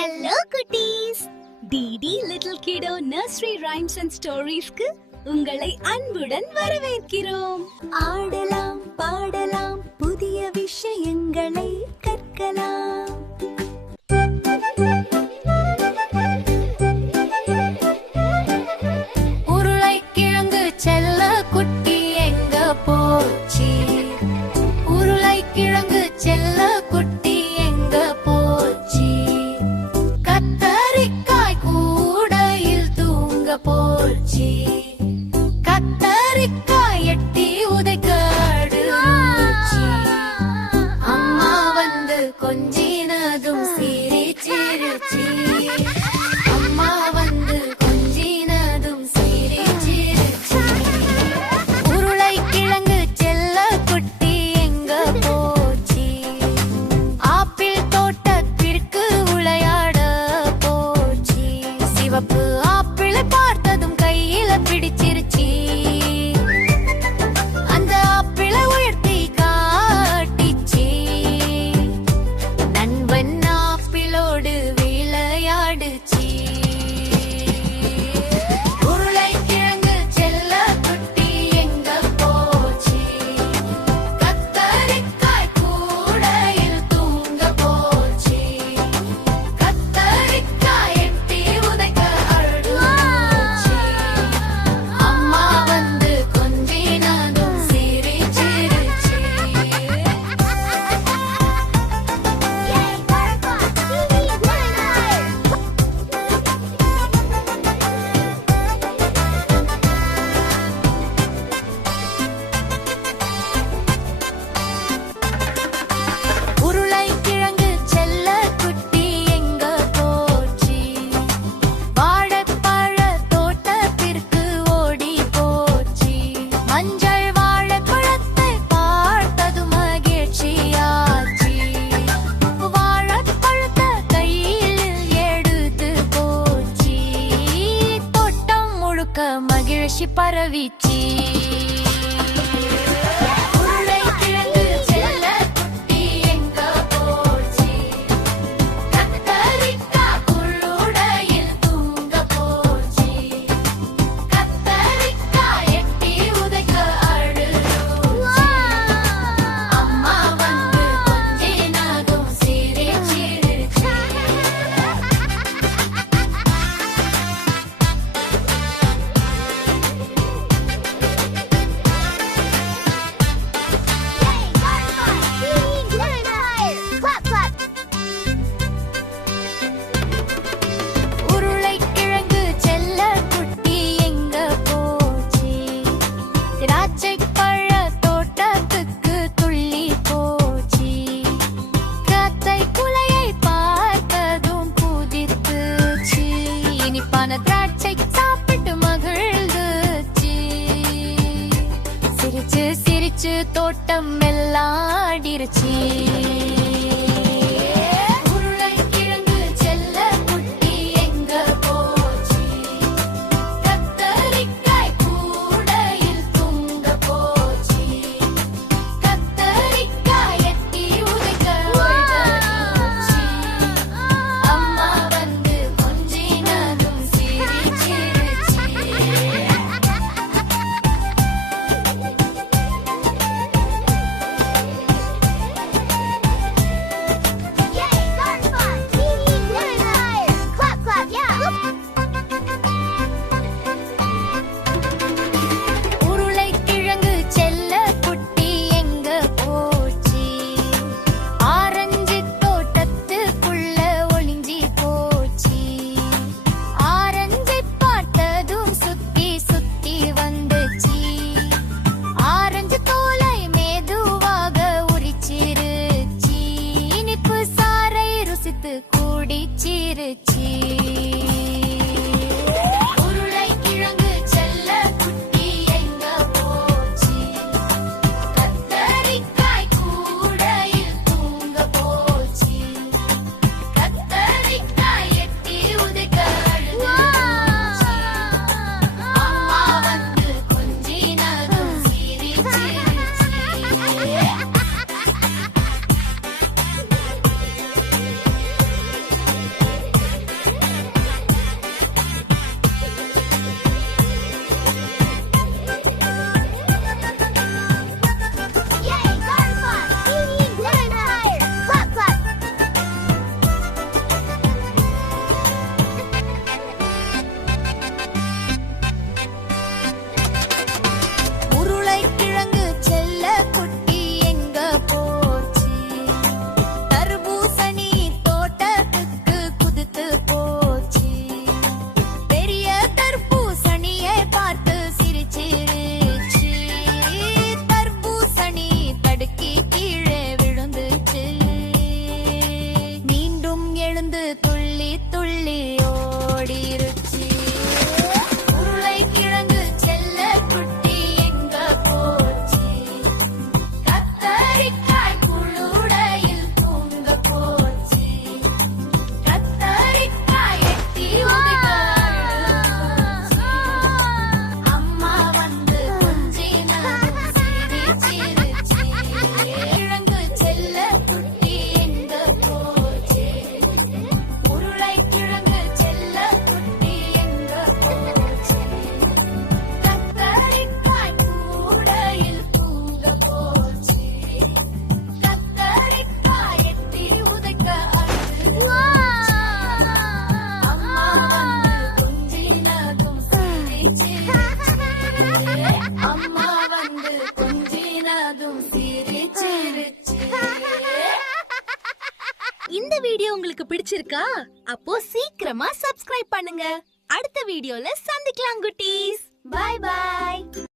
Hello குட்டீஸ், DD little kiddo nursery rhymes and ஸ்டோரீஸ்க்கு உங்களை அன்புடன் வரவேற்கிறோம். ஆடலாம் பாடலாம், புதிய விஷயங்களை கற்கலாம். உருளைக்கிழங்கு செல்ல குட்டி எங்க போச்சு? உருளைக்கிழங்கு செல்ல குட்டி எங்க போச்சு? கத்தரிக்காய் கூடையில் தூங்க போச்சு. கத்தரிக்காய் எட்டி உதைக்க அடுச்சு. அம்மா வந்து கொஞ்சினதும் சிரிச்சிருச்சு. அம்மா வந்து கொஞ்சினதும் சிரிச்சிருச்சு. உருளைக்கிழங்கு செல்ல குட்டி எங்க போச்சு? ஆப்பிள் தோட்டத்திற்கு விளையாட போச்சு. சிவப்பு ஆப்பிளை பார்த்ததும் கையில பிடிச்சிருச்சு. அந்த ஆப்பிளை உயர்த்தி காட்டிச்சு. நண்பன் ஆப்பிளோடு விளையாடுச்சு. உருளைக்கிழங்கு செல்ல குட்டி எங்க போச்சு? கத்தரிக்காய் கூடையில் தூங்க போச்சு. கத்தரிக்காய் எட்டி உதைக்க அழுச்சு. அம்மா வந்து கொஞ்சினதும் சிரிச்சிருச்சு. உருளைக்கிழங்கு செல்ல குட்டி எங்க போச்சு? வாழைப்பழ தோட்டத்திற்கு ஓடி போச்சு. மஞ்சள் வாழைப்பழத்தை பார்த்தது மகிழ்ச்சியாச்சு. வாழைப்பழத்தை கையில் எடுத்து போச்சு. தோட்டம் முழுக்க மகிழ்ச்சி பரவிச்சு. உருளைக்கிழங்கு செல்ல குட்டி எங்க போச்சு? கத்தரிக்காய் கூடையில் தூங்க போச்சு. கத்தரிக்காய் எட்டி உதைக்க அழுச்சு. அம்மா வந்து கொஞ்சினதும் சிரிச்சிருச்சு. உருளைக்கிழங்கு செல்ல குட்டி எங்க போச்சு? திராட்சை பழ தோட்டத்துக்கு துள்ளி போச்சு. காத்தை குலையை பார்த்ததும் குதித்துச்சு. இனிப்பான திராட்சை சாப்பிட்டு மகிழ்ந்துச்சு. சிரிச்சு சிரிச்சு தோட்டம் மெல்லாடிருச்சு. உருளைக்கிழங்கு செல்ல குட்டி எங்க போச்சு? கத்தரிக்காய் கூடையில் தூங்க போச்சு. கத்தரிக்காய் எட்டி உதைக்க அழுச்சு. அம்மா வந்து கொஞ்சினதும் சிரிச்சிருச்சு. உருளைக்கிழங்கு செல்ல குட்டி எங்க போச்சு? ஆரஞ்சு தோட்டத்துக்குள்ள ஒளிஞ்சி போச்சு. ஆரஞ்சை பார்த்ததும் சுத்தி சுத்தி வந்துச்சு. ஆரஞ்சு தோலை மெதுவாக உரிச்சிருச்சு. இனிப்பு சாறை ருசித்து குடிச்சிருச்சு. உருளைக்கிழங்கு செல்ல குட்டி எங்க போச்சு? கத்தரிக்காய் கூடையில் தூங்க போச்சு. கத்தரிக்காய் எட்டி உதைக்க அழுச்சு. அம்மா வந்து கொஞ்சினதும் சிரிச்சிருச்சு. துள்ளி ஓடிருச்சு. உருளைக்கிழங்கு செல்லக்குட்டி எங்க போச்சு? கத்தரிக்காய் குளுடையில் தூங்க போச்சு. கத்தரிக்காய் எட்டி உதைக்க அழுதுச்சு. அம்மா வந்து கொஞ்சினதும் சிரிச்சிருச்சு. கிழங்கு செல்லக்குட்டி எங்க போச்சு? உருளைக்கிழங்கு செல்லக்குட்டி எங்க போச்சு? கத்தரிக்காய் கூடையில் தூங்க போச்சு. கத்தரிக்காய் எட்டி உதைக்க அழுதுச்சு. அம்மா வந்து கொஞ்சினதும் சிரிச்சிருச்சு. அம்மா வந்து கொஞ்சினதும் சிரிச்சிருச்சு. இந்த வீடியோ உங்களுக்கு பிடிச்சிருக்கா? அப்போ சீக்கிரமா சப்ஸ்கிரைப் பண்ணுங்க. அடுத்த வீடியோல சந்திக்கலாம் குட்டீஸ். Bye by.